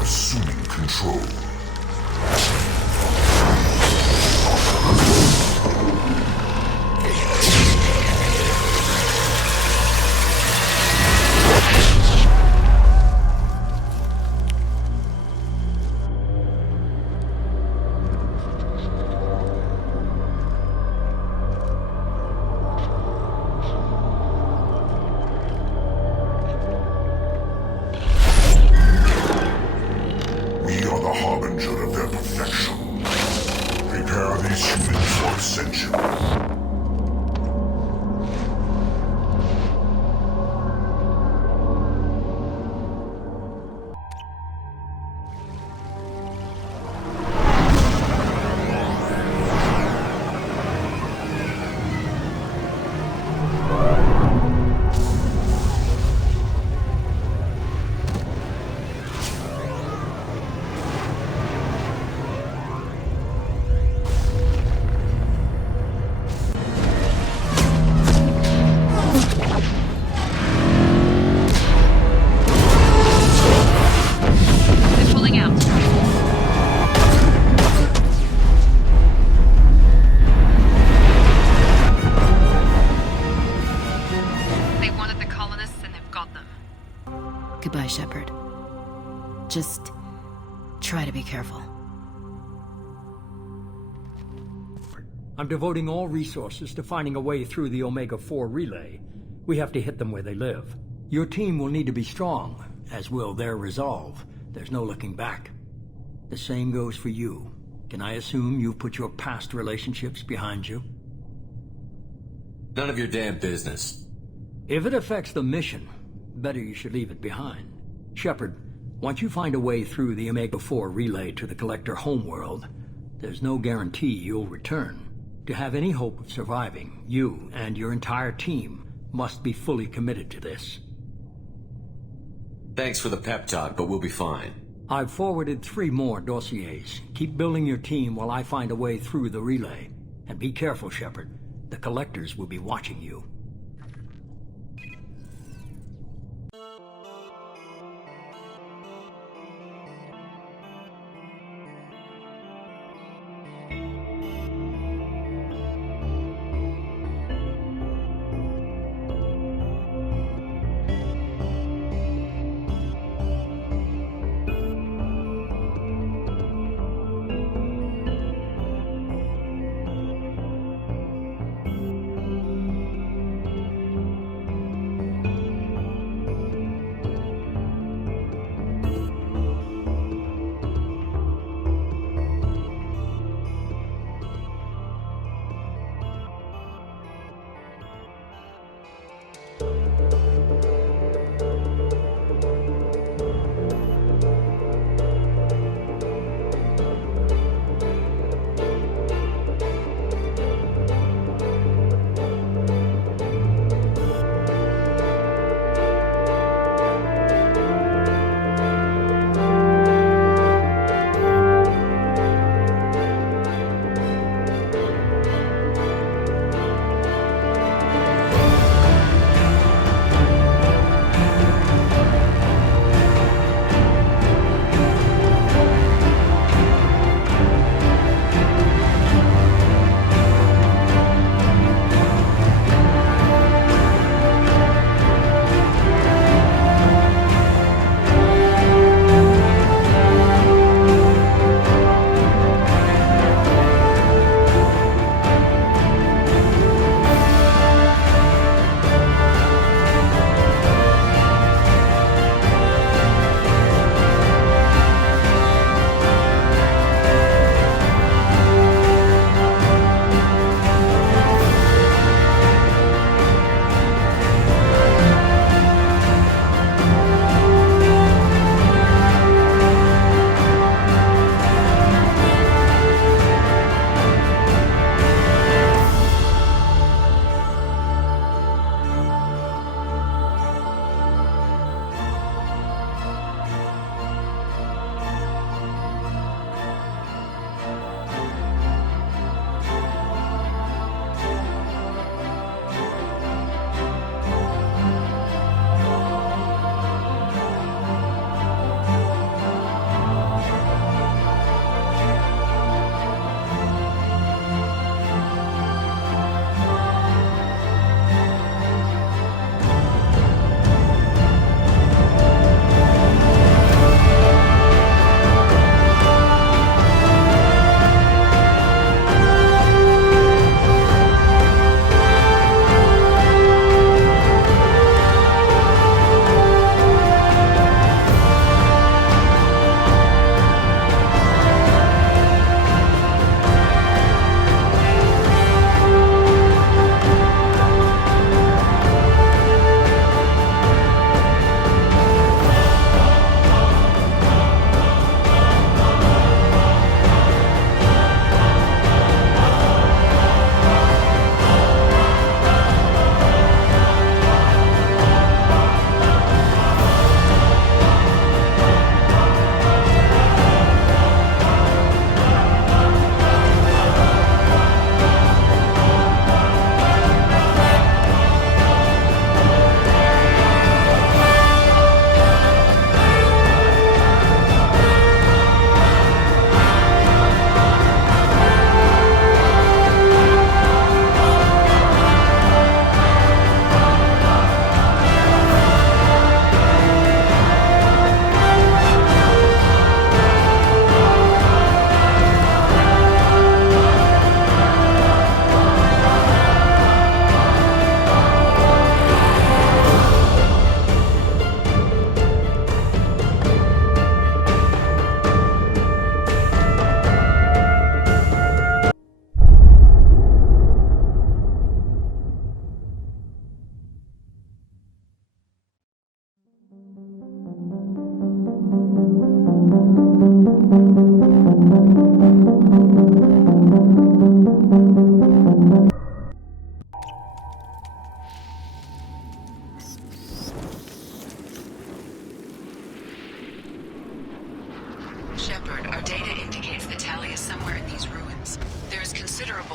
Assuming control. We are the harbinger of their perfection. Prepare these humans for ascension. They're pulling out. They wanted the colonists and they've got them. Goodbye, Shepard. Just try to be careful. I'm devoting all resources to finding a way through the Omega-4 relay. We have to hit them where they live. Your team will need to be strong, as will their resolve. There's no looking back. The same goes for you. Can I assume you've put your past relationships behind you? None of your damn business. If it affects the mission, better you should leave it behind. Shepard, once you find a way through the Omega-4 relay to the Collector homeworld, there's no guarantee you'll return. To have any hope of surviving, you and your entire team must be fully committed to this. Thanks for the pep talk, but we'll be fine. I've forwarded 3 more dossiers. Keep building your team while I find a way through the relay. And be careful, Shepard. The Collectors will be watching you.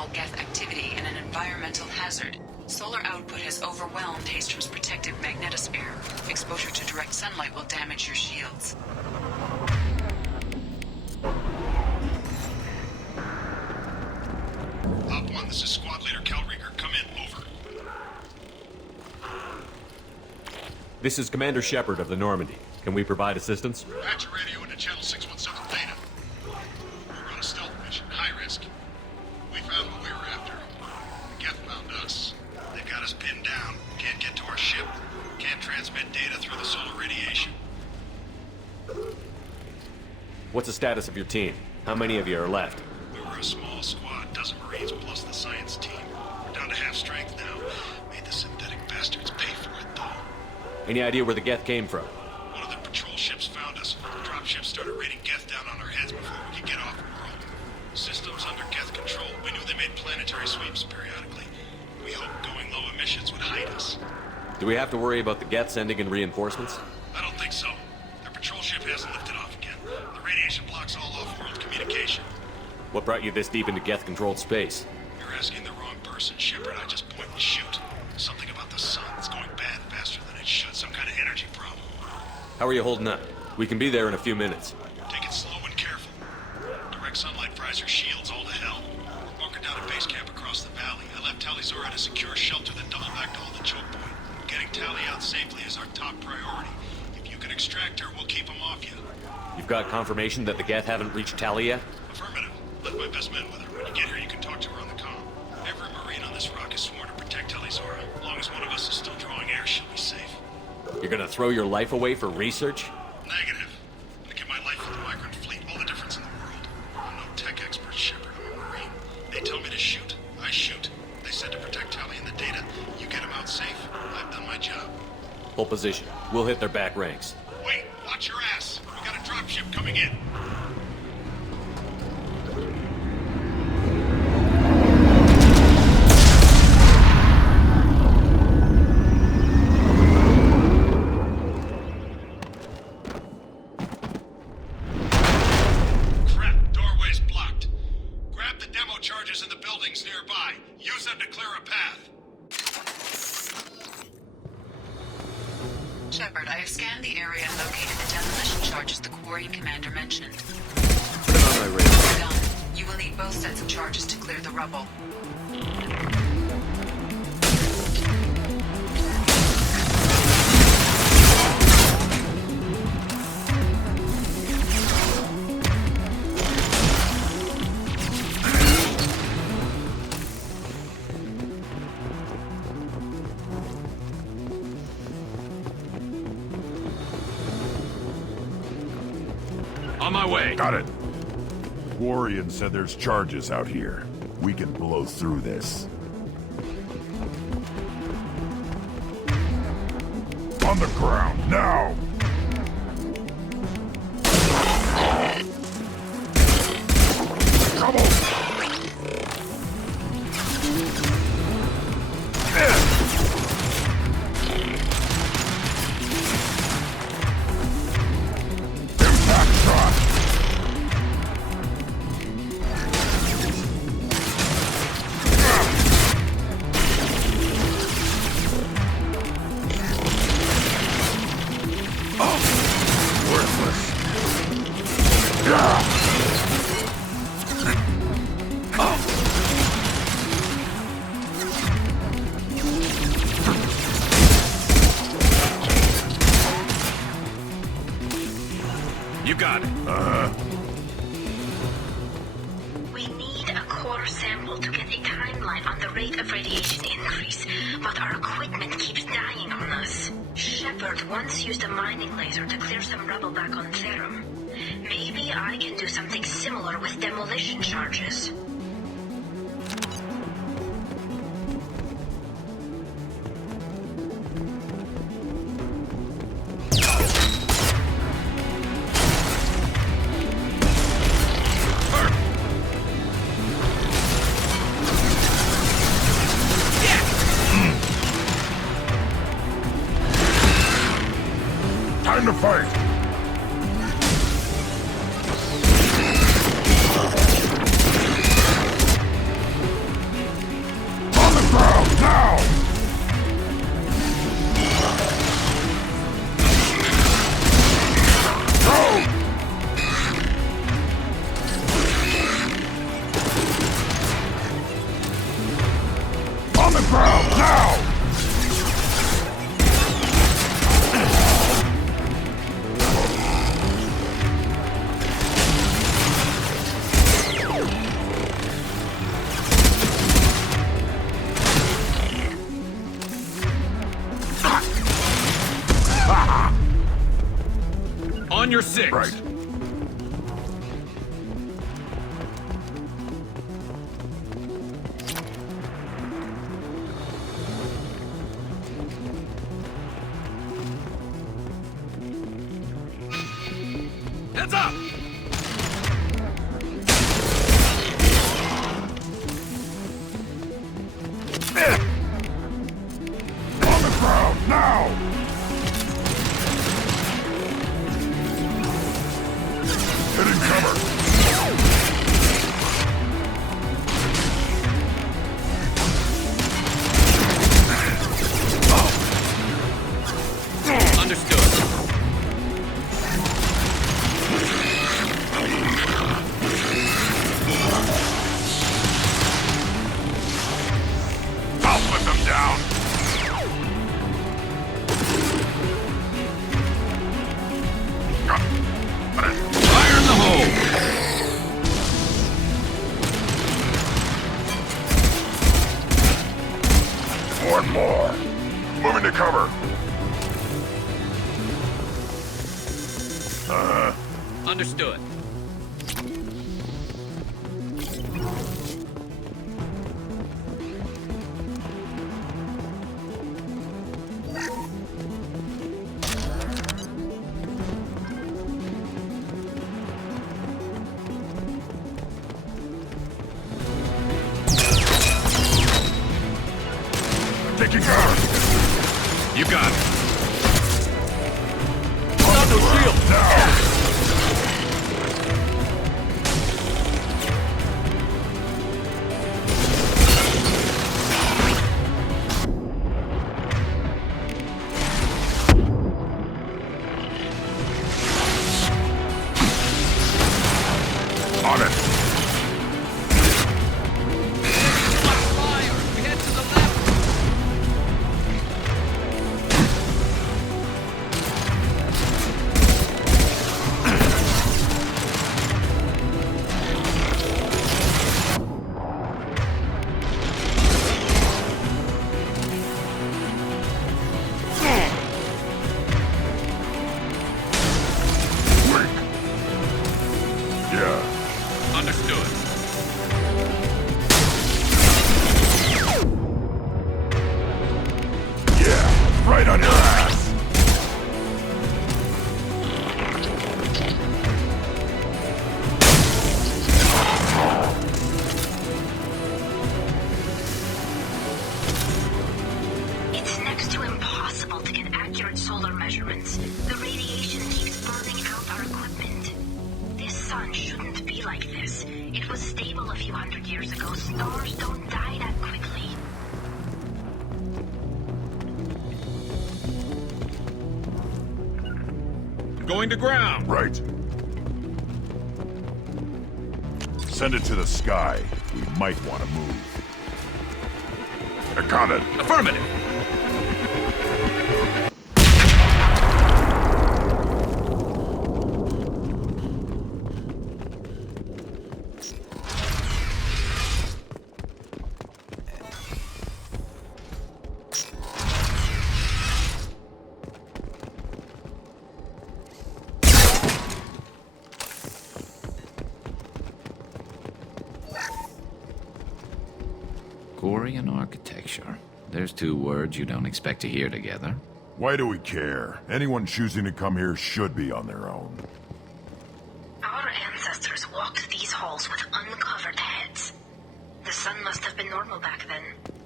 all Geth activity and an environmental hazard. Solar output has overwhelmed Hastrom's protective magnetosphere. Exposure to direct sunlight will damage your shields. Op 1, this is Squad Leader Calrieger. Come in, over. This is Commander Shepard of the Normandy. Can we provide assistance? Patch your radio into Channel 617 Theta. We're on a stealth mission, high risk. We found what we were after. The Geth found us. They've got us pinned down. Can't get to our ship. Can't transmit data through the solar radiation. What's the status of your team? How many of you are left? We were a small squad, dozen Marines plus the science team. We're down to half strength now. Made the synthetic bastards pay for it, though. Any idea where the Geth came from? One of the patrol ships found us. The dropship started raining Geth down on our heads before we could get off world. Systems under Geth control. We knew they made planetary sweeps periodically. We hoped going low emissions would hide us. Do we have to worry about the Geth sending in reinforcements? I don't think so. Their patrol ship hasn't lifted off again. The radiation blocks all off-world communication. What brought you this deep into Geth-controlled space? You're asking the wrong person, Shepard. I just point and shoot. Something about the sun. It's going bad faster than it should. Some kind of energy problem. How are you holding up? We can be there in a few minutes. Take it slow and careful. Direct sunlight fries your shields all to hell. We're bunkered down at base camp across the valley. I left Tali'Zorah at a secure shelter that doubled back to hold the choke point. Getting Tali out safely is our top priority. If you can extract her, we'll keep them off you. You've got confirmation that the Geth haven't reached Tali yet? Affirmative. Left my best men with her. When you get here, you can talk to her on the comm. Every Marine on this rock is sworn to protect Tali'Zorah. As long as one of us is still drawing air, she'll be safe. You're gonna throw your life away for research? Negative. I give my life for the migrant fleet, all the difference in the world. I'm no tech expert, Shepard. I'm a Marine. They tell me to shoot, I shoot. They said to protect Tali and the data. You get them out safe. I've done my job. Hold position. We'll hit their back ranks. Wait, watch your ass. We got a dropship coming in. Crap, doorway's blocked. Grab the demo charges in the buildings nearby. Use them to clear a path. Shepard, I have scanned the area and located the demolition charges the quarry commander mentioned. Put it on my radar. Done. You will need both sets of charges to clear the rubble. On my way. Got it. Warrior said there's charges out here. We can blow through this. On the ground, now! Come on! Impact shot! You got it. We need a core sample to get a timeline on the rate of radiation increase, but our equipment keeps dying on us. Shepard once used a mining laser to clear some rubble back on Therum. Maybe I can do something similar with demolition charges. Time to fight! On your six. Right. Heads up! On the ground, now! Hitting cover! Understood. I'll put them down! Fire in the hole! One more! Moving to cover! Understood. Taking cover! You got it. Stop those shields! Now! On it! Fire! Head to the left! Wait. Yeah. Understood. Yeah. Right on your ass. It's next to impossible to get accurate solar measurements. The radiation keeps burning out our equipment. This sun shouldn't be like this. It was stable a few hundred years ago. Stars don't die that quickly. Going to ground. Right. Send it to the sky. We might want to move. I got it. Affirmative. Korean architecture. There's two words you don't expect to hear together. Why do we care? Anyone choosing to come here should be on their own. Our ancestors walked these halls with uncovered heads. The sun must have been normal back then.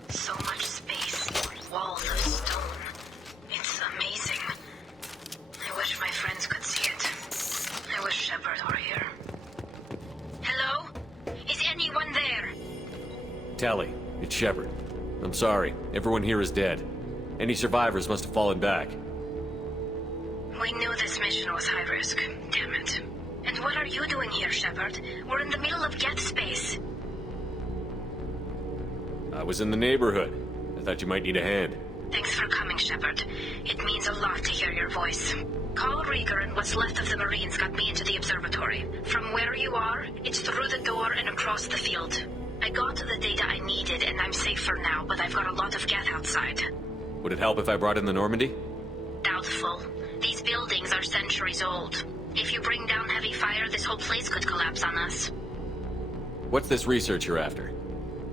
So much space, walls of stone. It's amazing. I wish my friends could see it. I wish Shepard were here. Hello? Is anyone there? Tally, it's Shepard. I'm sorry. Everyone here is dead. Any survivors must have fallen back. We knew this mission was high risk. Damn it. And what are you doing here, Shepard? We're in the middle of Geth space. I was in the neighborhood. I thought you might need a hand. Thanks for coming, Shepard. It means a lot to hear your voice. Carl Rieger and what's left of the Marines got me into the observatory. From where you are, it's through the door and across the field. I got to the data I needed and I'm safe for now, but I've got a lot of Geth outside. Would it help if I brought in the Normandy? Doubtful. These buildings are centuries old. If you bring down heavy fire, this whole place could collapse on us. What's this research you're after?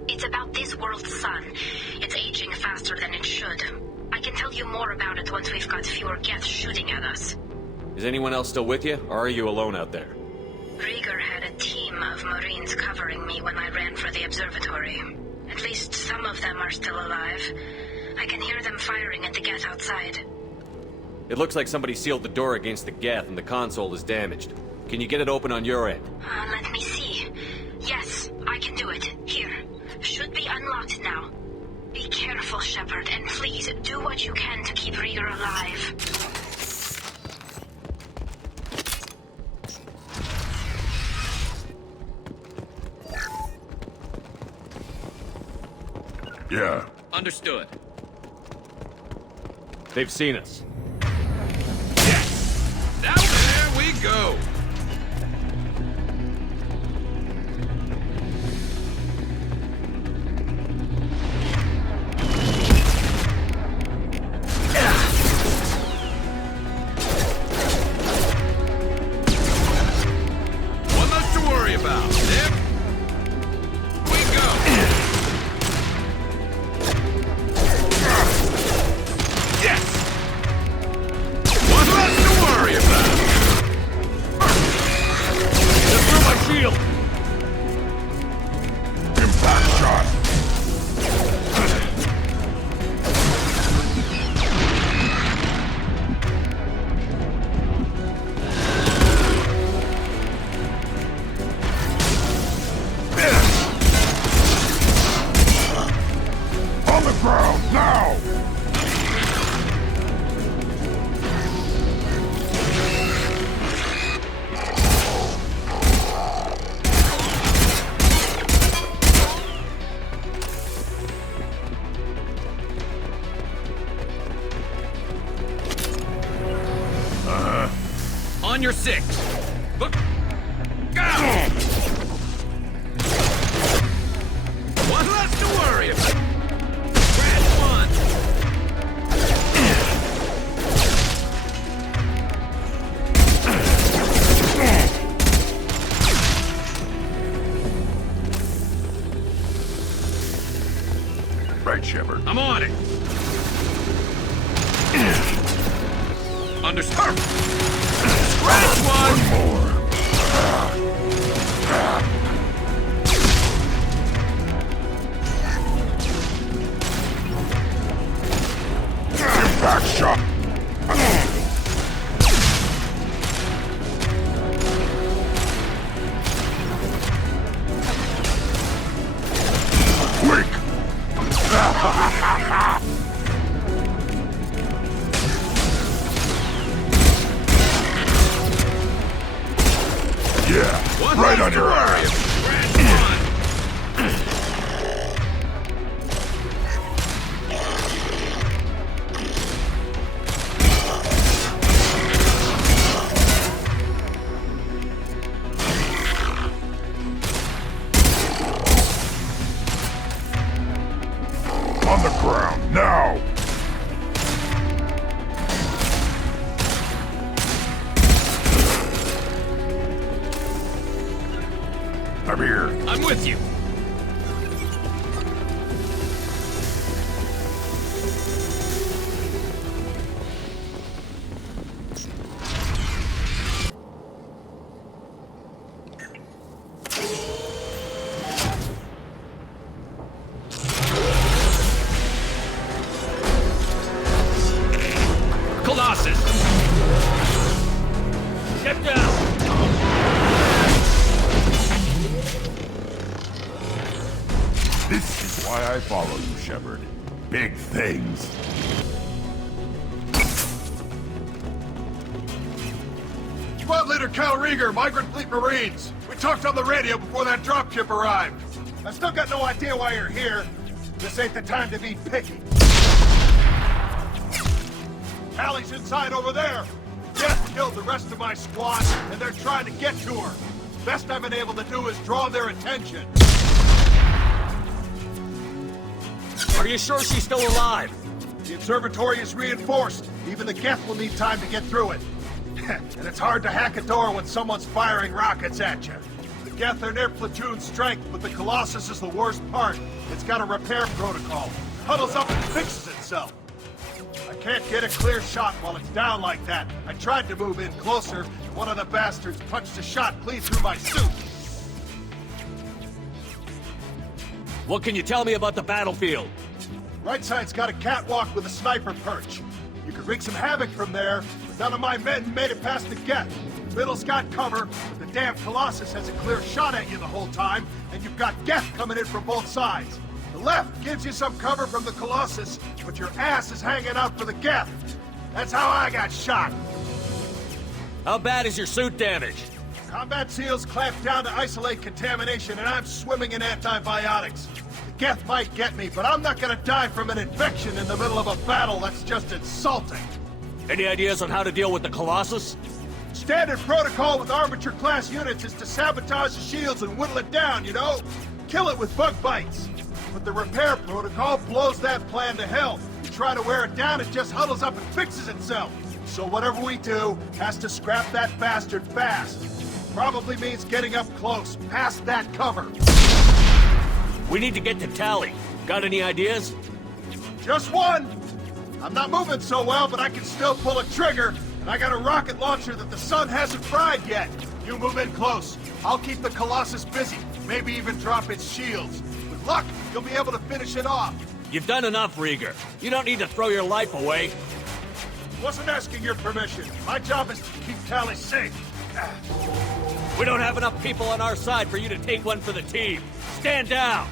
It's about this world's sun. It's aging faster than it should. I can tell you more about it once we've got fewer Geths shooting at us. Is anyone else still with you, or are you alone out there? Rieger had a team of Marines covering me when I ran for the observatory. At least some of them are still alive. I can hear them firing at the Geth outside. It looks like somebody sealed the door against the Geth and the console is damaged. Can you get it open on your end? Let me see. Yes, I can do it. Here. Should be unlocked now. Be careful, Shepard, and please do what you can to keep Rieger alive. Yeah. Understood. They've seen us. Now there we go. One less to worry about. There we go. Yes. One less to worry about. Just through my shield! Impact shot. On the ground, now! On your six. Look. Go! One less to worry about. Crash one. Right, Shepard. I'm on it. Understood. Scratch one. More. Impact shot. Quick. Yeah, One right less on to your worry ass. about. Scratch one. On the ground, now! I'm here. I'm with you. Colossus! Get down! This is why I follow you, Shepard. Big things. Squad Leader Cal Rieger, Migrant Fleet Marines. We talked on the radio before that dropship arrived. I still got no idea why you're here. This ain't the time to be picky. Allie's inside over there. Death killed the rest of my squad, and they're trying to get to her. Best I've been able to do is draw their attention. Are you sure she's still alive? The observatory is reinforced. Even the Geth will need time to get through it. And it's hard to hack a door when someone's firing rockets at you. The Geth are near platoon strength, but the Colossus is the worst part. It's got a repair protocol. Huddles up and fixes itself. I can't get a clear shot while it's down like that. I tried to move in closer, and one of the bastards punched a shot clean through my suit. What can you tell me about the battlefield? Right side's got a catwalk with a sniper perch. You could wreak some havoc from there, but none of my men made it past the Geth. Middle's got cover, but the damn Colossus has a clear shot at you the whole time, and you've got Geth coming in from both sides. The left gives you some cover from the Colossus, but your ass is hanging out for the Geth. That's how I got shot. How bad is your suit damaged? Combat seals clamped down to isolate contamination, and I'm swimming in antibiotics. The Geth might get me, but I'm not gonna die from an infection in the middle of a battle. That's just insulting. Any ideas on how to deal with the Colossus? Standard protocol with armature-class units is to sabotage the shields and whittle it down, you know? Kill it with bug bites. But the repair protocol blows that plan to hell. You try to wear it down, it just huddles up and fixes itself. So whatever we do has to scrap that bastard fast. Probably means getting up close, past that cover. We need to get to Tally. Got any ideas? Just one. I'm not moving so well, but I can still pull a trigger, and I got a rocket launcher that the sun hasn't fried yet. You move in close. I'll keep the Colossus busy, maybe even drop its shields. With luck, you'll be able to finish it off. You've done enough, Rieger. You don't need to throw your life away. Wasn't asking your permission. My job is to keep Tally safe. We don't have enough people on our side for you to take one for the team. Stand down!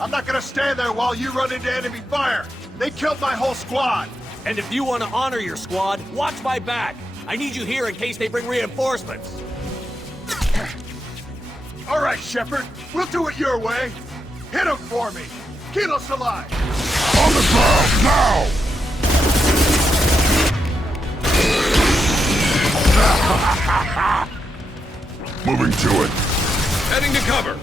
I'm not gonna stand there while you run into enemy fire. They killed my whole squad. And if you want to honor your squad, watch my back. I need you here in case they bring reinforcements. All right, Shepard. We'll do it your way. Hit him for me. Kilos alive. On the ground, now! Moving to it. Heading to cover.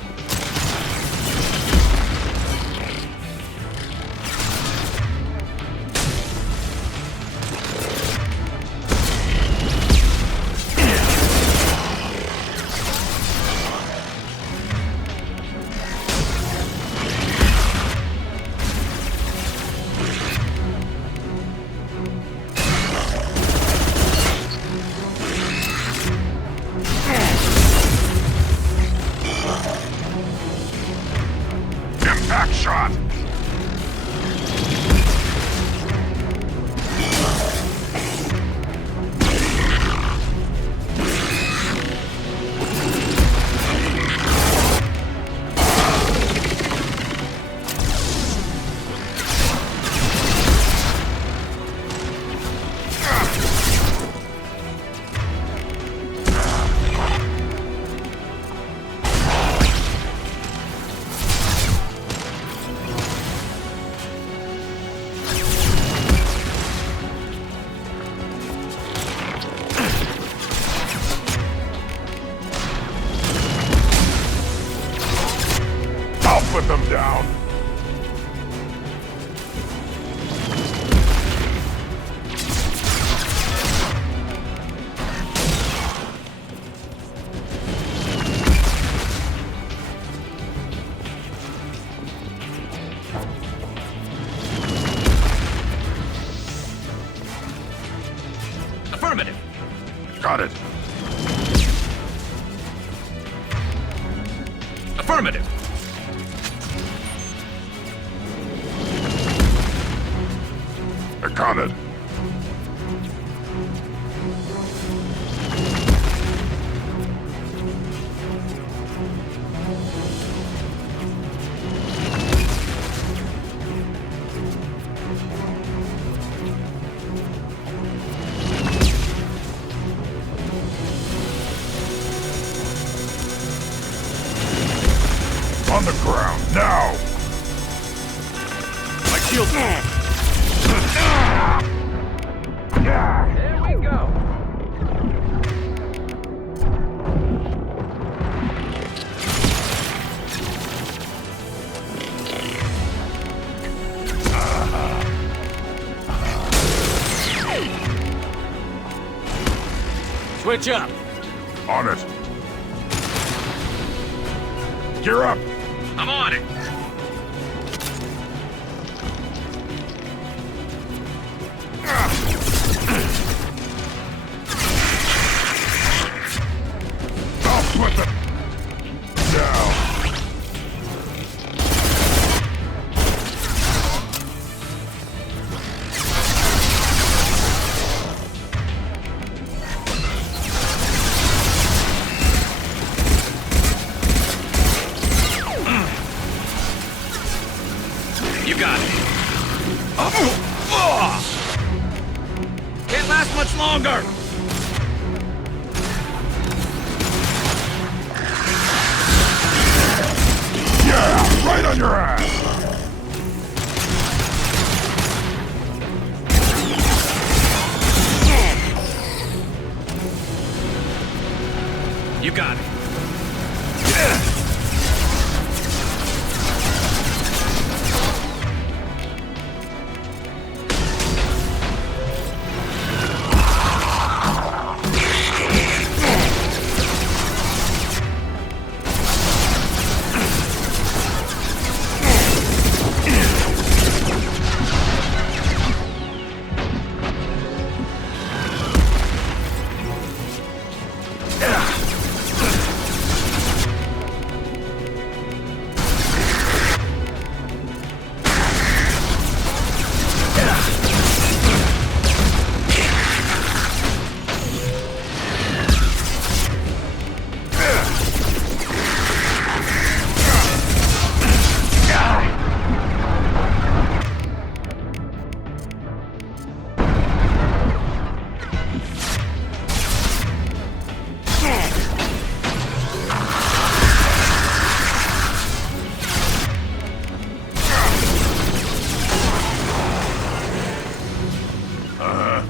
Impact shot! Put them down. Affirmative. Got it. Affirmative. Got it. On the ground, now! My shield. Switch up. On it. Gear up. I'm on it. Off with it. Now. You got it. Can't last much longer. Yeah, right on your ass. You got it.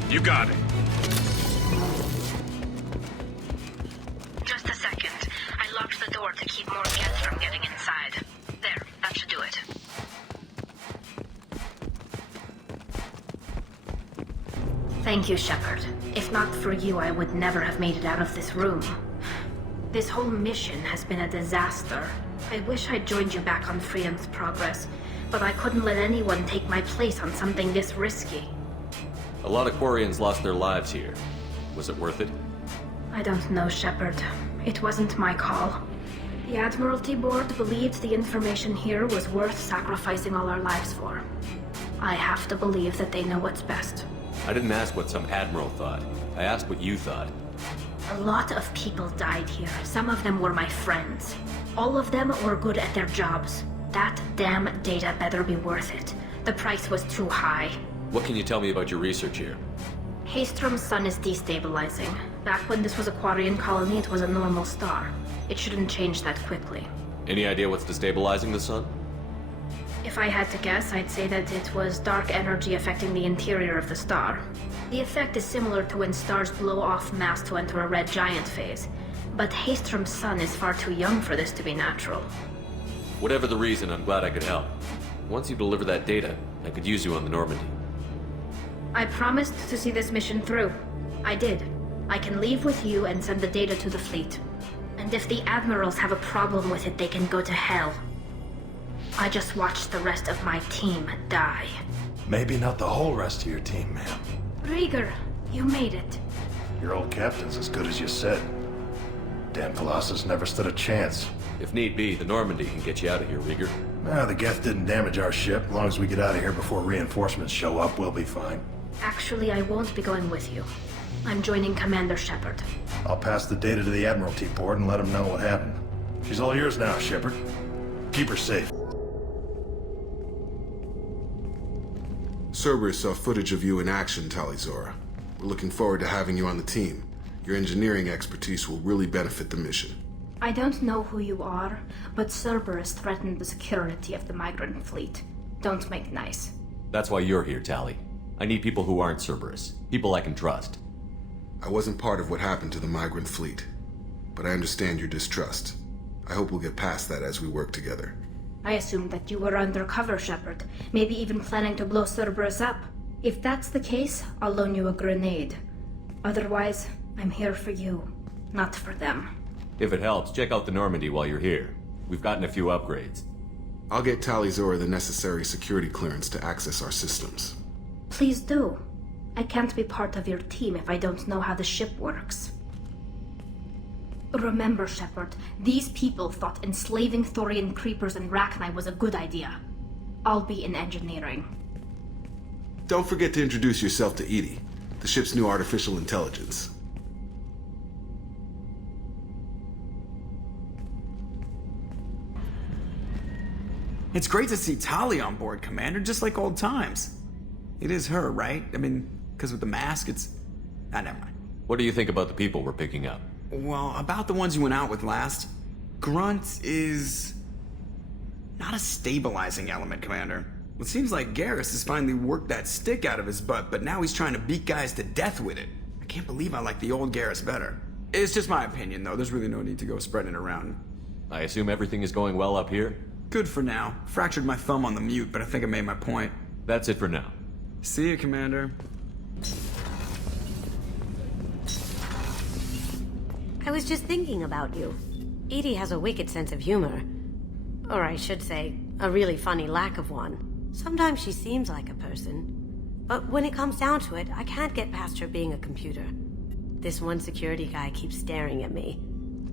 You got it. Just a second. I locked the door to keep more guests from getting inside. There, that should do it. Thank you, Shepard. If not for you, I would never have made it out of this room. This whole mission has been a disaster. I wish I'd joined you back on Freedom's Progress, but I couldn't let anyone take my place on something this risky. A lot of Quarians lost their lives here. Was it worth it? I don't know, Shepard. It wasn't my call. The Admiralty Board believed the information here was worth sacrificing all our lives for. I have to believe that they know what's best. I didn't ask what some admiral thought. I asked what you thought. A lot of people died here. Some of them were my friends. All of them were good at their jobs. That damn data better be worth it. The price was too high. What can you tell me about your research here? Haystrom's sun is destabilizing. Back when this was a Quarian colony, it was a normal star. It shouldn't change that quickly. Any idea what's destabilizing the sun? If I had to guess, I'd say that it was dark energy affecting the interior of the star. The effect is similar to when stars blow off mass to enter a red giant phase. But Haystrom's sun is far too young for this to be natural. Whatever the reason, I'm glad I could help. Once you deliver that data, I could use you on the Normandy. I promised to see this mission through. I did. I can leave with you and send the data to the fleet. And if the admirals have a problem with it, they can go to hell. I just watched the rest of my team die. Maybe not the whole rest of your team, ma'am. Rieger, you made it. Your old captain's as good as you said. Damn Colossus never stood a chance. If need be, the Normandy can get you out of here, Rieger. The Geth didn't damage our ship. As long as we get out of here before reinforcements show up, we'll be fine. Actually, I won't be going with you. I'm joining Commander Shepard. I'll pass the data to the Admiralty Board and let them know what happened. She's all yours now, Shepard. Keep her safe. Cerberus saw footage of you in action, Talizora. We're looking forward to having you on the team. Your engineering expertise will really benefit the mission. I don't know who you are, but Cerberus threatened the security of the migrant fleet. Don't make nice. That's why you're here, Tali. I need people who aren't Cerberus. People I can trust. I wasn't part of what happened to the migrant fleet, but I understand your distrust. I hope we'll get past that as we work together. I assumed that you were undercover, Shepard. Maybe even planning to blow Cerberus up. If that's the case, I'll loan you a grenade. Otherwise, I'm here for you, not for them. If it helps, check out the Normandy while you're here. We've gotten a few upgrades. I'll get Talizora the necessary security clearance to access our systems. Please do. I can't be part of your team if I don't know how the ship works. Remember, Shepard, these people thought enslaving Thorian creepers and Rachni was a good idea. I'll be in engineering. Don't forget to introduce yourself to Edie, the ship's new artificial intelligence. It's great to see Tali on board, Commander, just like old times. It is her, right? I mean, because with the mask, it's... never mind. What do you think about the people we're picking up? Well, about the ones you went out with last, Grunt is... not a stabilizing element, Commander. It seems like Garrus has finally worked that stick out of his butt, but now he's trying to beat guys to death with it. I can't believe I like the old Garrus better. It's just my opinion, though. There's really no need to go spreading it around. I assume everything is going well up here? Good for now. Fractured my thumb on the mute, but I think I made my point. That's it for now. See you, Commander. I was just thinking about you. Edie has a wicked sense of humor. Or I should say, a really funny lack of one. Sometimes she seems like a person. But when it comes down to it, I can't get past her being a computer. This one security guy keeps staring at me.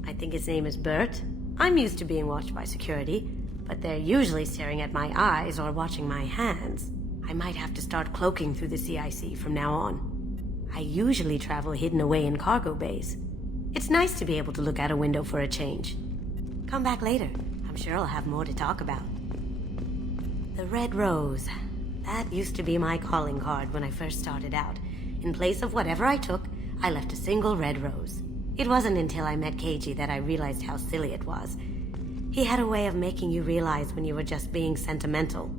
I think his name is Bert. I'm used to being watched by security, but they're usually staring at my eyes or watching my hands. I might have to start cloaking through the CIC from now on. I usually travel hidden away in cargo bays. It's nice to be able to look out a window for a change. Come back later. I'm sure I'll have more to talk about. The Red Rose. That used to be my calling card when I first started out. In place of whatever I took, I left a single red rose. It wasn't until I met Keiji that I realized how silly it was. He had a way of making you realize when you were just being sentimental.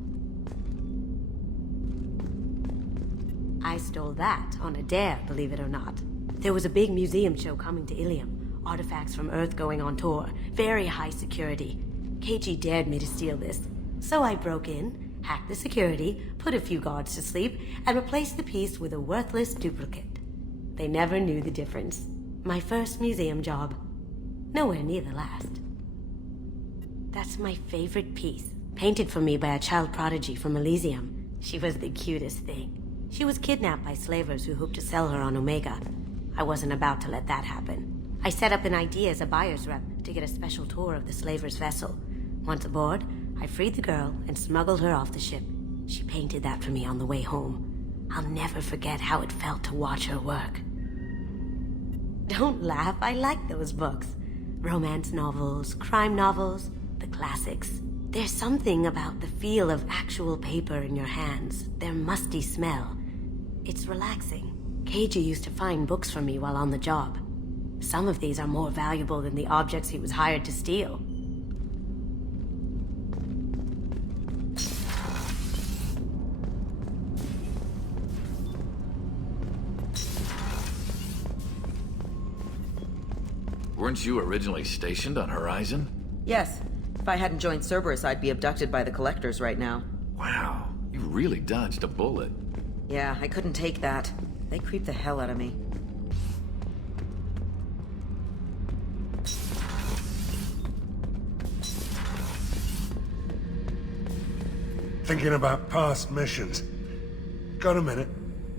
I stole that on a dare, believe it or not. There was a big museum show coming to Ilium. Artifacts from Earth going on tour. Very high security. Keiji dared me to steal this. So I broke in, hacked the security, put a few guards to sleep, and replaced the piece with a worthless duplicate. They never knew the difference. My first museum job. Nowhere near the last. That's my favorite piece. Painted for me by a child prodigy from Elysium. She was the cutest thing. She was kidnapped by slavers who hoped to sell her on Omega. I wasn't about to let that happen. I set up an idea as a buyer's rep to get a special tour of the slaver's vessel. Once aboard, I freed the girl and smuggled her off the ship. She painted that for me on the way home. I'll never forget how it felt to watch her work. Don't laugh, I like those books. Romance novels, crime novels, the classics. There's something about the feel of actual paper in your hands, their musty smell. It's relaxing. Keiji used to find books for me while on the job. Some of these are more valuable than the objects he was hired to steal. Weren't you originally stationed on Horizon? Yes. If I hadn't joined Cerberus, I'd be abducted by the Collectors right now. Wow, you really dodged a bullet. Yeah, I couldn't take that. They creep the hell out of me. Thinking about past missions. Got a minute?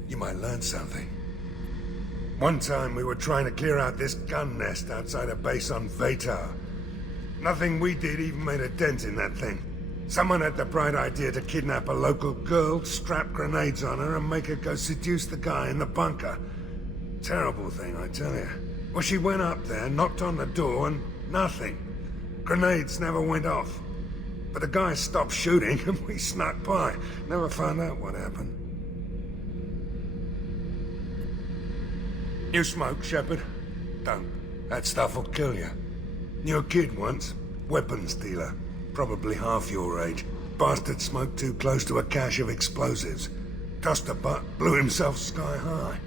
You might learn something. One time we were trying to clear out this gun nest outside a base on Vatar. Nothing we did even made a dent in that thing. Someone had the bright idea to kidnap a local girl, strap grenades on her, and make her go seduce the guy in the bunker. Terrible thing, I tell you. Well, she went up there, knocked on the door, and nothing. Grenades never went off. But the guy stopped shooting, and we snuck by. Never found out what happened. You smoke, Shepard? Don't. That stuff will kill you. Knew a kid once. Weapons dealer. Probably half your age. Bastard smoked too close to a cache of explosives. Tossed a butt, blew himself sky high.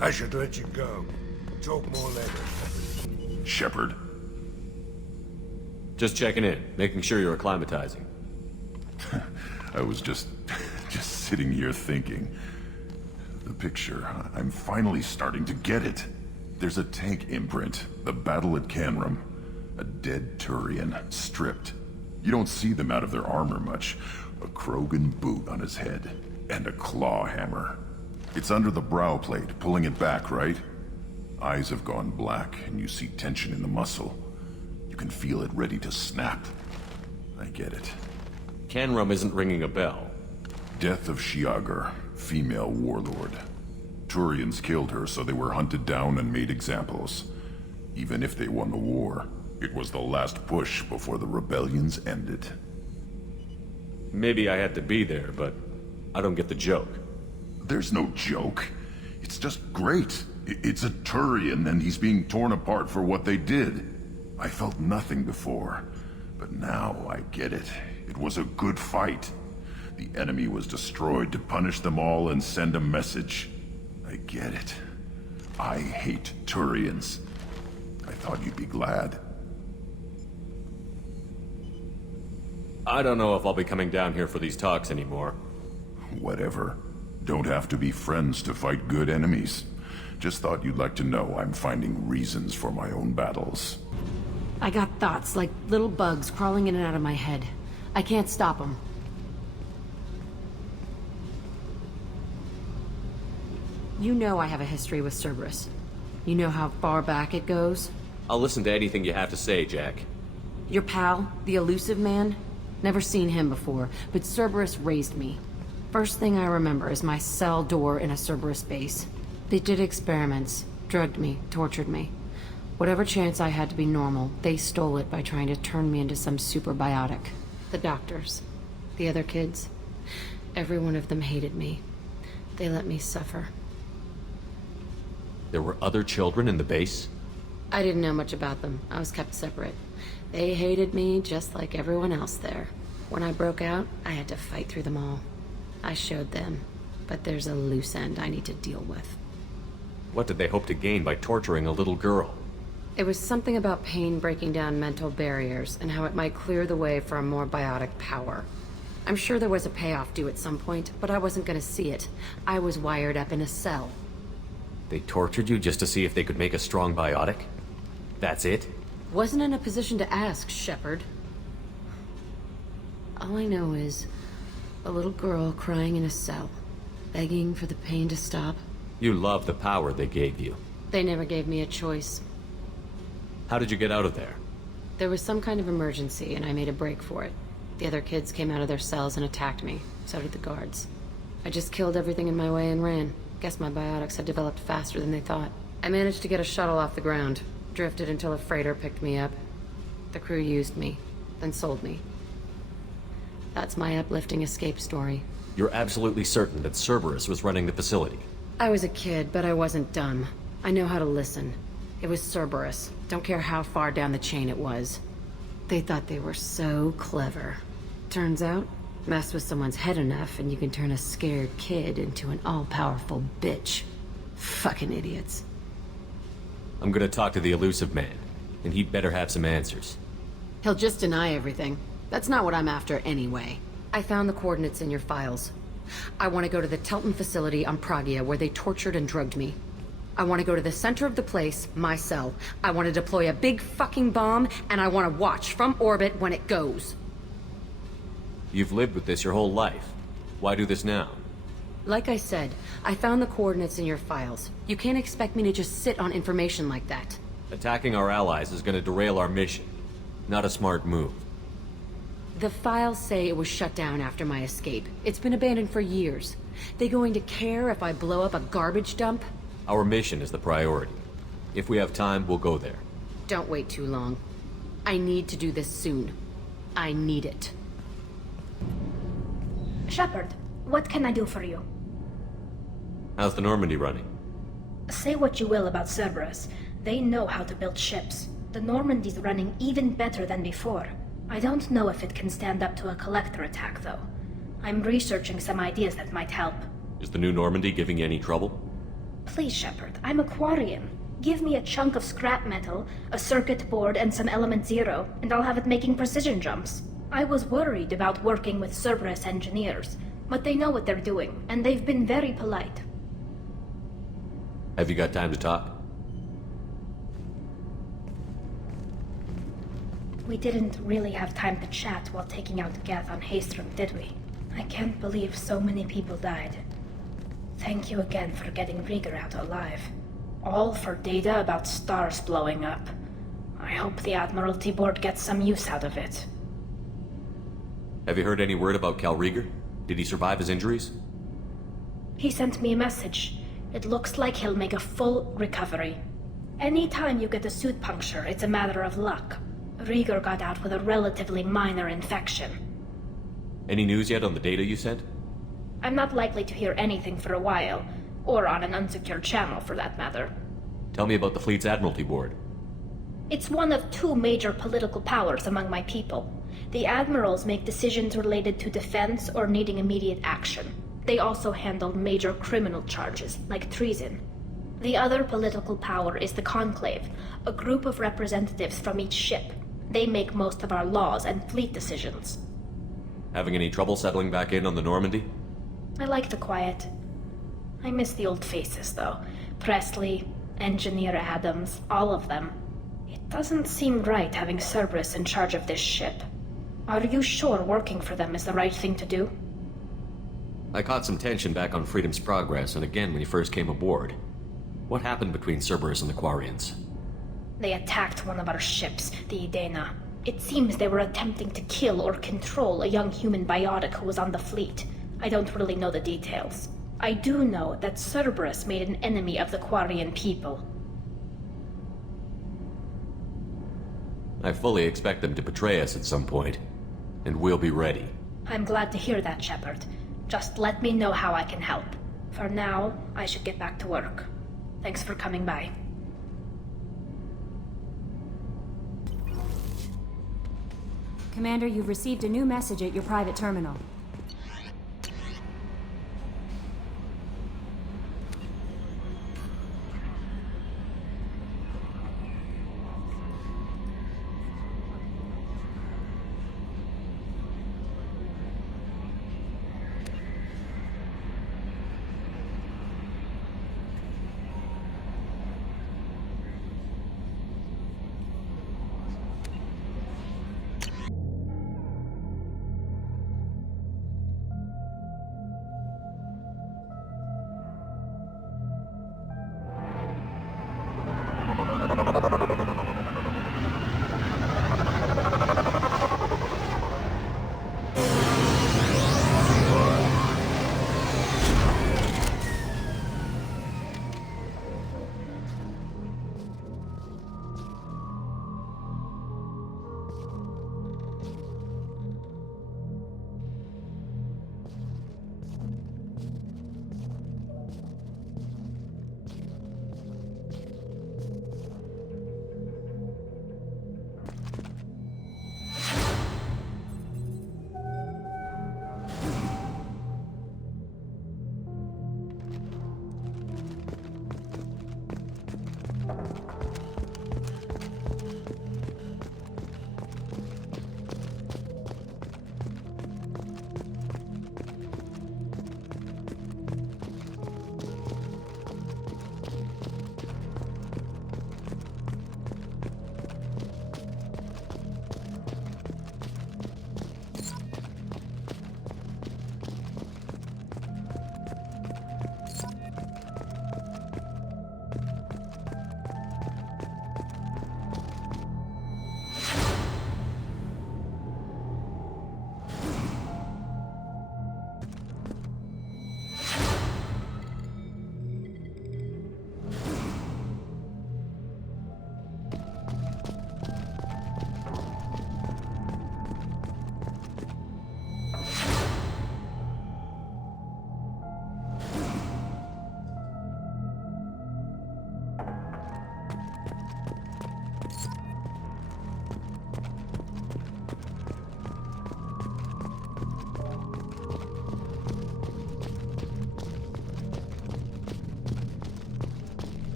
I should let you go. Talk more later. Shepard? Just checking in, making sure you're acclimatizing. I was just just sitting here thinking. The picture, I'm finally starting to get it. There's a tank imprint, the battle at Canrum. A dead Turian, stripped. You don't see them out of their armor much. A Krogan boot on his head, and a claw hammer. It's under the brow plate, pulling it back, right? Eyes have gone black, and you see tension in the muscle. You can feel it ready to snap. I get it. Canrum isn't ringing a bell. Death of Shiagar, female warlord. Turians killed her, so they were hunted down and made examples. Even if they won the war, it was the last push before the rebellions ended. Maybe I had to be there, but I don't get the joke. There's no joke. It's just great. It's a Turian, and he's being torn apart for what they did. I felt nothing before, but now I get it. It was a good fight. The enemy was destroyed to punish them all and send a message. I get it. I hate Turians. I thought you'd be glad. I don't know if I'll be coming down here for these talks anymore. Whatever. Don't have to be friends to fight good enemies. Just thought you'd like to know I'm finding reasons for my own battles. I got thoughts like little bugs crawling in and out of my head. I can't stop them. You know I have a history with Cerberus. You know how far back it goes? I'll listen to anything you have to say, Jack. Your pal, the elusive man? Never seen him before, but Cerberus raised me. First thing I remember is my cell door in a Cerberus base. They did experiments, drugged me, tortured me. Whatever chance I had to be normal, they stole it by trying to turn me into some superbiotic. The doctors, the other kids, every one of them hated me. They let me suffer. There were other children in the base? I didn't know much about them. I was kept separate. They hated me just like everyone else there. When I broke out, I had to fight through them all. I showed them, but there's a loose end I need to deal with. What did they hope to gain by torturing a little girl? It was something about pain breaking down mental barriers and how it might clear the way for a more biotic power. I'm sure there was a payoff due at some point, but I wasn't gonna see it. I was wired up in a cell. They tortured you just to see if they could make a strong biotic? That's it? Wasn't in a position to ask, Shepard. All I know is a little girl crying in a cell, begging for the pain to stop. You love the power they gave you. They never gave me a choice. How did you get out of there? There was some kind of emergency, and I made a break for it. The other kids came out of their cells and attacked me. So did the guards. I just killed everything in my way and ran. Guess my biotics had developed faster than they thought. I managed to get a shuttle off the ground. Drifted until a freighter picked me up. The crew used me, then sold me. That's my uplifting escape story. You're absolutely certain that Cerberus was running the facility? I was a kid, but I wasn't dumb. I know how to listen. It was Cerberus. Don't care how far down the chain it was. They thought they were so clever. Turns out, mess with someone's head enough and you can turn a scared kid into an all-powerful bitch. Fucking idiots. I'm gonna talk to the elusive man, and he'd better have some answers. He'll just deny everything. That's not what I'm after anyway. I found the coordinates in your files. I want to go to the Telton facility on Pragia where they tortured and drugged me. I want to go to the center of the place, my cell. I want to deploy a big fucking bomb, and I want to watch from orbit when it goes. You've lived with this your whole life. Why do this now? Like I said, I found the coordinates in your files. You can't expect me to just sit on information like that. Attacking our allies is gonna derail our mission. Not a smart move. The files say it was shut down after my escape. It's been abandoned for years. They going to care if I blow up a garbage dump? Our mission is the priority. If we have time, we'll go there. Don't wait too long. I need to do this soon. I need it. Shepard, what can I do for you? How's the Normandy running? Say what you will about Cerberus. They know how to build ships. The Normandy's running even better than before. I don't know if it can stand up to a collector attack, though. I'm researching some ideas that might help. Is the new Normandy giving you any trouble? Please, Shepard, I'm a Quarian. Give me a chunk of scrap metal, a circuit board, and some element zero, and I'll have it making precision jumps. I was worried about working with Cerberus engineers. But they know what they're doing, and they've been very polite. Have you got time to talk? We didn't really have time to chat while taking out Gath on Haystrom, did we? I can't believe so many people died. Thank you again for getting Rieger out alive. All for data about stars blowing up. I hope the Admiralty Board gets some use out of it. Have you heard any word about Cal Rieger? Did he survive his injuries? He sent me a message. It looks like he'll make a full recovery. Anytime you get a suit puncture, it's a matter of luck. Rieger got out with a relatively minor infection. Any news yet on the data you sent? I'm not likely to hear anything for a while, or on an unsecured channel for that matter. Tell me about the fleet's Admiralty Board. It's one of two major political powers among my people. The admirals make decisions related to defense or needing immediate action. They also handle major criminal charges, like treason. The other political power is the Conclave, a group of representatives from each ship. They make most of our laws and fleet decisions. Having any trouble settling back in on the Normandy? I like the quiet. I miss the old faces, though. Presley, Engineer Adams, all of them. It doesn't seem right having Cerberus in charge of this ship. Are you sure working for them is the right thing to do? I caught some tension back on Freedom's Progress, and again when you first came aboard. What happened between Cerberus and the Quarians? They attacked one of our ships, the Idena. It seems they were attempting to kill or control a young human biotic who was on the fleet. I don't really know the details. I do know that Cerberus made an enemy of the Quarian people. I fully expect them to betray us at some point, and we'll be ready. I'm glad to hear that, Shepard. Just let me know how I can help. For now, I should get back to work. Thanks for coming by. Commander, you've received a new message at your private terminal.